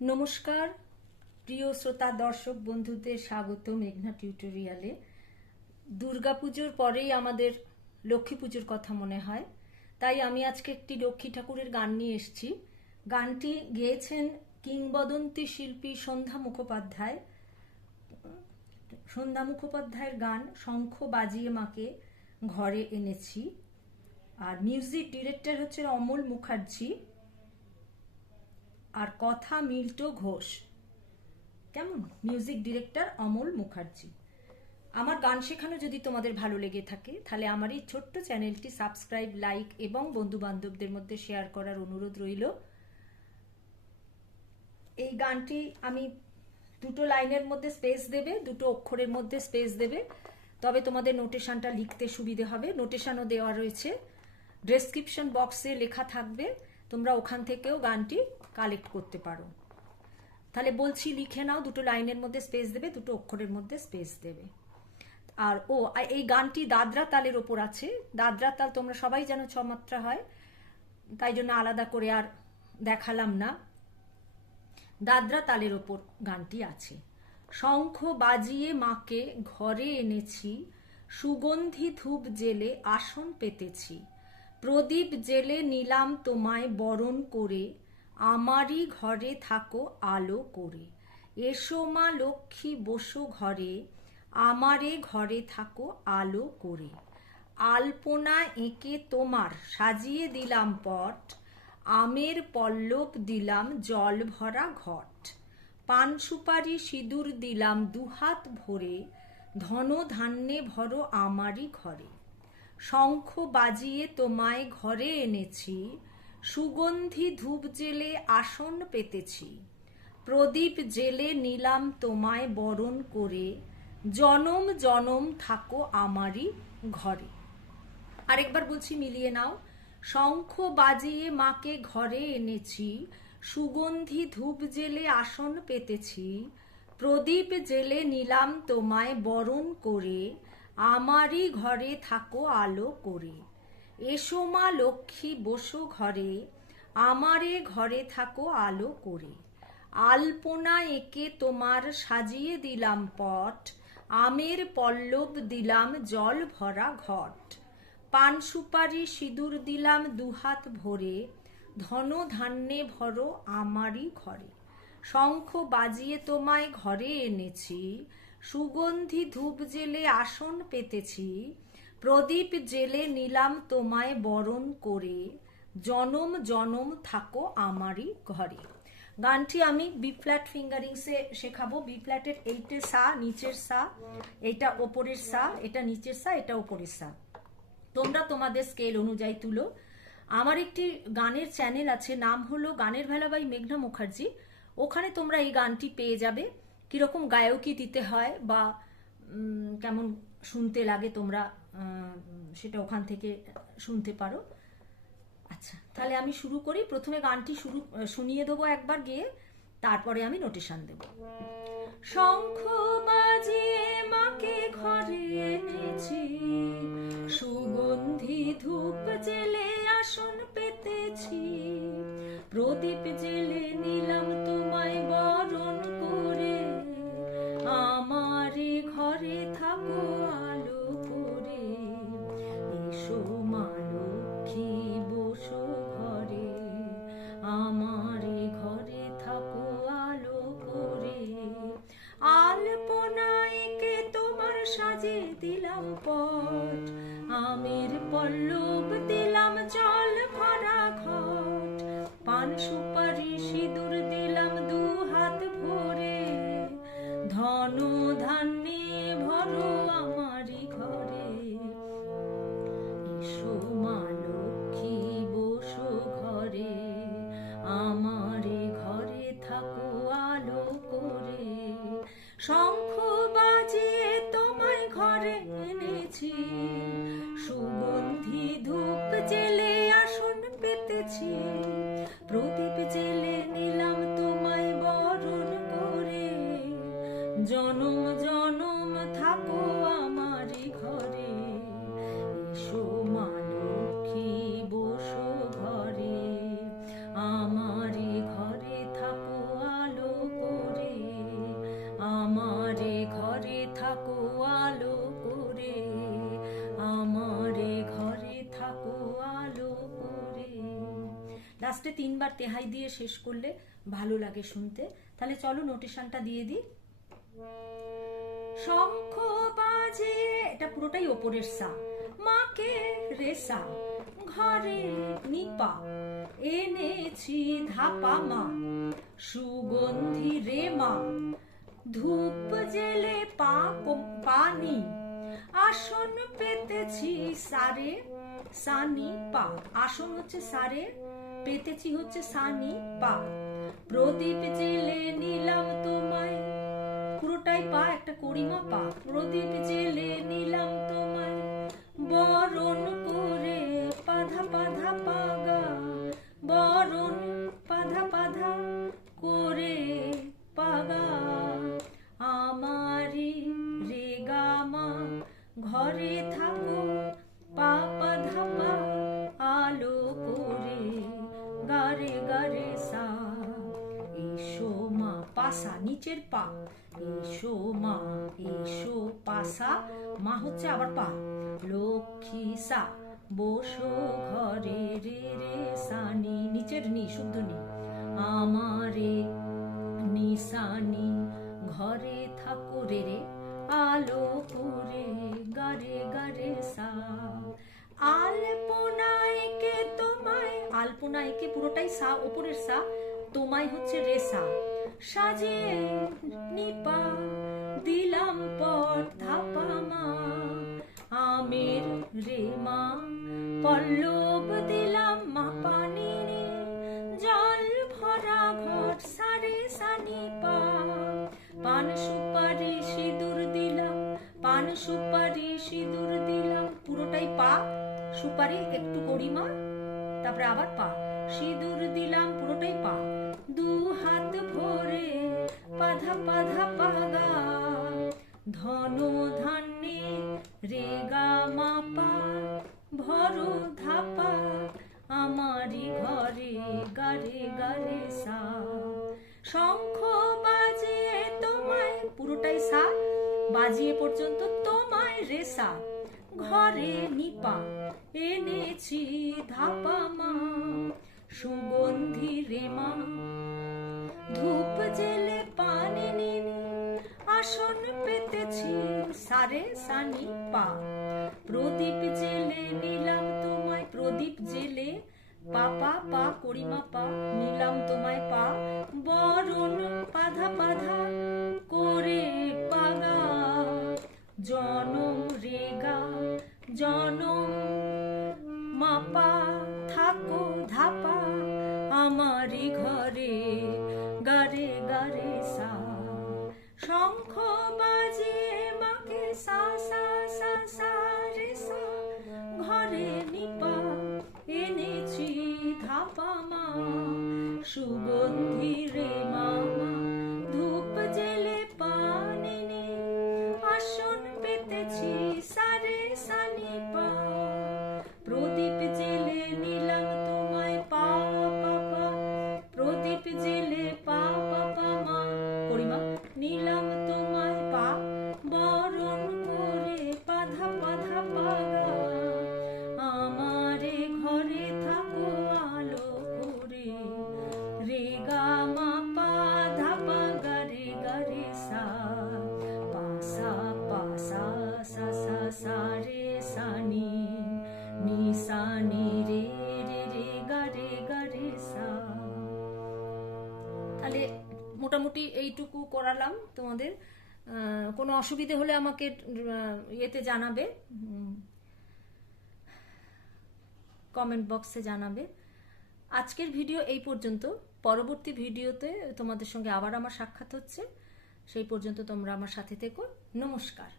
নমস্কার, প্রিয় শ্রোতা, দর্শক, বন্ধুদের স্বাগত মেঘনা টিউটোরিয়ালে। দুর্গাপুজোর পরেই আমাদের লক্ষ্মী পুজোর কথা মনে হয়, তাই আমি আজকে একটি লক্ষ্মী ঠাকুরের গান নিয়ে এসেছি। গানটি গেয়েছেন কিংবদন্তি শিল্পী সন্ধ্যা মুখোপাধ্যায়। সন্ধ্যা মুখোপাধ্যায়ের গান শঙ্খ বাজিয়ে মাকে ঘরে এনেছি। আর মিউজিক ডিরেক্টর হচ্ছে অমল মুখার্জি। আর কথা মিল্টো ঘোষ। কেমন? Music director Amal Mukherjee. আমার গান শেখানো যদি তোমাদের ভালো লেগে থাকে, তাহলে আমার এই ছোট্ট চ্যানেলটি সাবস্ক্রাইব লাইক এবং বন্ধু বান্ধবদের মধ্যে শেয়ার করার অনুরোধ রইল। এই গানটি আমি দুটো লাইনের মধ্যে স্পেস দেবে, দুটো অক্ষরের মধ্যে স্পেস দেবে। তবে তোমাদের নোটেশনটা লিখতে সুবিধে হবে। নোটেশনও দেওয়া রয়েছে। ডেসক্রিপশন বক্সে লেখা থাকবে। তোমরা ওখান থেকেও গানটি কালেক্ট করতে পারো। তাহলে বলছি, লিখে নাও, দুটো লাইনের মধ্যে স্পেস দেবে, দুটো অক্ষরের মধ্যে স্পেস দেবে। আর ও এই গানটি দাদরা তালের ওপর আছে। দাদরা তাল তোমরা সবাই যেন ছমাত্রা হয়। তাই জন্য আলাদা করে আর দেখালাম না। দাদরা তালের ওপর গানটি আছে। শঙ্খ বাজিয়ে মাকে ঘরে এনেছি, সুগন্ধি ধূপ জেলে আসন পেতেছি। প্রদীপ জেলে নিলাম তোমায় বরণ করে, আমারই ঘরে থাকো আলো করে। এসো মা লক্ষ্মী, বসো ঘরে, আমারে ঘরে থাকো আলো করে। আলপনা এঁকে তোমার সাজিয়ে দিলাম পট, আমের পল্লব দিলাম জল ভরা ঘট। পান সুপারি সিঁদুর দিলাম দুহাত ভরে ধন ধান্যে ভরো আমারই ঘরে। শঙ্খ বাজিয়ে তোমায় ঘরে এনেছি, সুগন্ধি ধূপ জেলে আসন পেতেছি। প্রদীপ জেলে নিলাম তোমায় বরণ করে, জনম জনম থাকো আমারই ঘরে। আরেকবার বলছি মিলিয়ে নাও, শঙ্খ বাজিয়ে মাকে ঘরে এনেছি, সুগন্ধি ধূপ জেলে আসন পেতেছি, প্রদীপ জেলে নিলাম তোমায় বরণ করে আমারই ঘরে থাকো আলো করে। এসো মা লক্ষ্মী, বসো ঘরে। আমারে ঘরে থাকো আলো করে। আলপনা এঁকে তোমার সাজিয়ে দিলাম পট। আমের পল্লব দিলাম জল ভরা ঘট। পান সুপারি সিঁদুর দিলাম দুহাত ভরে। ধন ধান্যে ভরো আমারই ঘরে। শঙ্খ বাজিয়ে তোমায় ঘরে এনেছি। সুগন্ধি ধূপ জেলে আসন পেতেছি, প্রদীপ জেলে নিলাম তোমায় বরণ করে, জনম জনম থাকো আমারই ঘরে। গানটি আমি বি ফ্ল্যাট ফিঙ্গারিংসে শেখাবো। বি ফ্ল্যাটের এইটের সা, নিচের সা এটা ওপরের সা, এটা নিচের সা, এটা ওপরের সা। তোমরা তোমাদের স্কেল অনুযায়ী তুলো। আমার একটি গানের চ্যানেল আছে, নাম হলো গানের ভেলা বাই মেঘনা মুখার্জি। ওখানে তোমরা এই গানটি পেয়ে যাবে। কীরকম গায়কী দিতে হয় বা কেমন শুনতে লাগে তোমরা সেটা ওখান থেকে শুনতে পারো। আচ্ছা তাহলে আমি শুরু করি। প্রথমে গানটি শুরু, শুনিয়ে দেবো একবার গিয়ে, তারপরে আমি নোটেশন দেব। শঙ্খ বাজিয়ে মাকে ঘরে এনেছি। সুগন্ধি ধূপ জেলে আসন পেতেছি। প্রদীপ জেলে পান সুপারি সিঁদুর দিলাম দু হাত ভরে। ধন ধান্যে ভরো আমারই ঘরে। এসো মা লক্ষ্মী, বসো ঘরে। আমারে ঘরে থাকো আলো করে। শঙ্খ বাজিয়ে তোমায় ঘরে এনেছি। সুগন্ধি ধূপ জেলে আসন পেতেছি। জনম জনম থাকো আমারই ঘরে। এসো মা লক্ষ্মী বসো ঘরে। আমারই ঘরে থাকো আলো করে। আমারে ঘরে থাকো আলো করে। আমারে ঘরে থাকো আলো করে। লাস্টে তিনবার তেহাই দিয়ে শেষ করলে ভালো লাগে শুনতে। তাহলে চলো নোটিশনটা দিয়ে দিই। শঙ্খ বাজে, এটা পুরোটাই ওপরের সা। মাকে রেসা ঘরে নিপা, এনেছি ধাপা মা, সুগন্ধি রে মা। ধূপ জেলে পা পানি, আসন পেতেছি সারে, সানি পা। আসন হচ্ছে সারে, পেতেছি হচ্ছে সানি পা। প্রদীপ জেলে নিলাম তোমায় পুরোটাই পা, একটা করিমা পা। প্রদীপ জেলে নিলাম তোমায়, বরণ করে পাধা পাধা পাগা বরণ পাধা পাধা করে পাগা আমারি রেগামা, ঘরে থাকো পা পাধা পা আলো করে গারে গারে সা এসো মা, পাসা, নিচের পা। এসো পাসা মা হচ্ছে আবার পা। লক্ষ্মী সা বসো ঘরে রে রে সানি নিচের নি শুদ্ধ নি। আমারে নিশানি ঘরে থাকো রে রে আলো করে গারে গারে সা। আলপনাইকে তোমায় আলপনাইকে পুরোটাই সা ওপরের সা তোমায় হচ্ছে রেসা সাজিয়ে নিপা দিলাম পট ধাপা মা, আমের রে মা। পল্লব দিলাম মা পানি জল ভরা ঘট সারে সানি পা। পান সুপারি সিঁদুর দিলাম, পান সুপারি সিঁদুর দিলাম। পুরোটাই পা, সুপারি একটু গরিমা তারপরে আবার পা। সিঁদুর দিলাম, পুরোটাই পা। দু হাত ভরে পাধা পাধা পাগা ধন ধান্যে রেগা মাপা, ভরো ধাপা, আমারি ঘরে গারে গারে সা। শঙ্খ বাজিয়ে তোমায়, পুরোটাই সা বাজিয়ে পর্যন্ত তোমায় রেসা ঘরে নিপা, এনেছি ধাপা মা, সুগন্ধি রেমা ধূপ জেলে আসন পেতেছি, সারে সানি পা। প্রদীপ জেলে নিলাম তোমায়, প্রদীপ জেলে পাপা পা করিমা পা, নিলাম তোমায় পা। বরণ পাধা পাধা করে পাগা, জনম রেগা জনম মাপা। ধাপা মা সুগন্ধি রে মামা এইটুকু করালাম তোমাদের। কোনো অসুবিধে হলে আমাকে ইয়েতে জানাবে। কমেন্ট বক্সে জানাবে। আজকের ভিডিও এই পর্যন্ত। পরবর্তী ভিডিওতে তোমাদের সঙ্গে আবার আমার সাক্ষাৎ হচ্ছে। সেই পর্যন্ত তোমরা আমার সাথে থেকো। নমস্কার।